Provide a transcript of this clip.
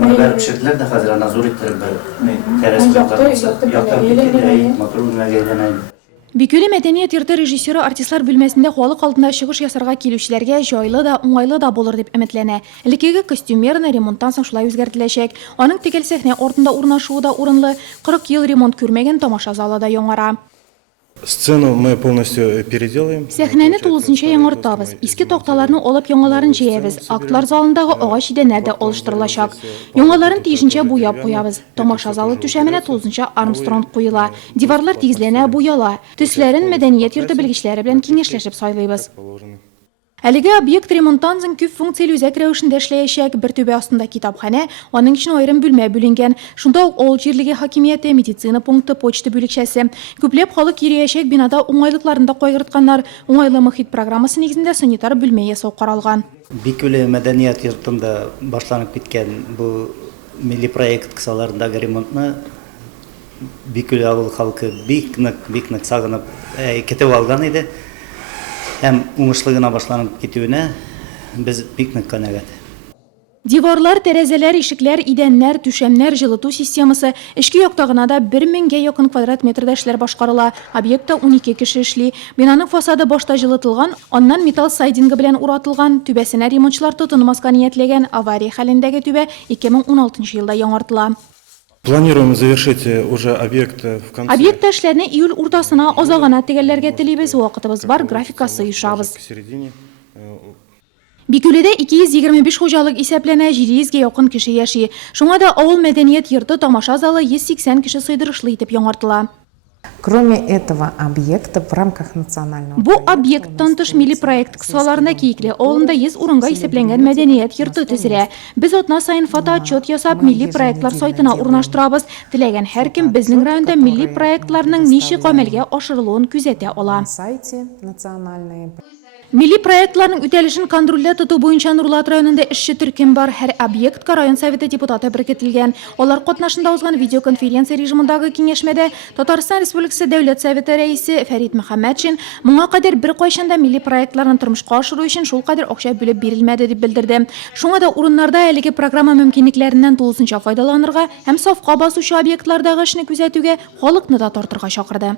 Bunu verip pişirdiler de hazır nazur ettirip bir teres yaptı. Makruluna gelen Бикөлі мәдениет йорты режиссері артистлар бүлмәсендә халык алдында чыгыш ясарга килүчеләргә җайлы да, уңайлы да булыр дип өметләнә. Элеккеге костюмерны ремонттан соң шулай үзгәртеләчәк. Аның текел сәхнә артында урнашуы да урынлы. 40 ел ремонт күрмәгән тамаша залы да яңара. Сцену мы полностью переделаем. Сәхнәне тулысынча яңартабыз. Иске такталарны алып яңаларын җыябыз. Актлар залындагы агач идәннәр дә алыштырылачак. Яңаларын тиешенчә буяп куябыз. Тамаша залы түшәменә тулысынча Армстронг куела. Диварлар тигезләнә, буяла. Төсләрен мәдәният йорты белгечләре белән киңәшләшеп сайлыйбыз. Әлеге объект ремонттан соң күп функцияле үзәк рәвешендә эшләячәк. Бер түбә астында китапханә, аның өчен аерым бүлмә бүленгән. Шунда ук авыл җирлеге хакимияте, медицина пункты, почта бүлекчәсе. Күпләп халык йөриячәк бинада уңайлыкларында кайгыртканнар. Уңайлы мөхит программасы нигезендә санитар бүлмә ясау каралган. Бикөле мәдәният йортында башланып киткән бу милли проект кысаларындагы ремонтны Бикөле авыл халкы бик нык сагынып кетеп алган иде. Һәм уңышлыгына башланып китүенә без бик нык канәгать. Диварлар, тәрәзәләр, ишекләр, идәннәр, түшәмнәр, җылыту системасы, эчке якта гына да 1000-гә якын квадрат метрда эшләр башкарыла. Объектта 12 кеше эшли. Бинаның фасады башта җылытылган, аннан металл сайдингы белән уратылган, түбәсенә ремонтчылар тотынмаска ниятләгән авария хәлендәге түбә 2016 елда яңартыла. Планируем завершить уже объект в конце. Объектта эшләрне июль уртасына азагына тегәлләргә телибез, вакытыбыз бар, графикасы ишабыз. Бикөледә 225 хуҗалык исәпләнә, 700-гә якын кеше яши. Шуңа да авыл мәдәният йорты тамаша залы 180 кеше сыйдырышлы итеп яңартыла. Кроме этого объекта в рамках национального Бу объекттан тыш милли проект кысаларында Киекле авылында 100 урынга исәпләнгән мәдәният йорты төзелә. Біз атна сайын фотоотчет ясап милли проектлар сайтына урнаштырабыз. Теләгән һәркем безнең районда милли проектларның ничек гамәлгә ашырылуын күзәтә ала. на сайте национальные. Милли проектларның үтәлешен контрольдә тоту буенча Нурлат районында эшче төркем бар. Һәр объектка район советы депутаты беркетелгән. Алар катнашында узган видеоконференция режимындагы киңәшмәдә Татарстан Республикасы Дәүләт Советы рәисе Фәрит Мөхәммәтшин моңа кадәр бер кайчанда милли проектларны тормышка ашыру өчен шул кадәр акча бүлеп бирелмәде дип белдерде. Шуңа да урыннарда әлеге программа мөмкинлекләреннән тулысынча файдаланырга һәм сафка басучы объектлардагы эшне күзәтүгә халыкны да тартырга чакырды.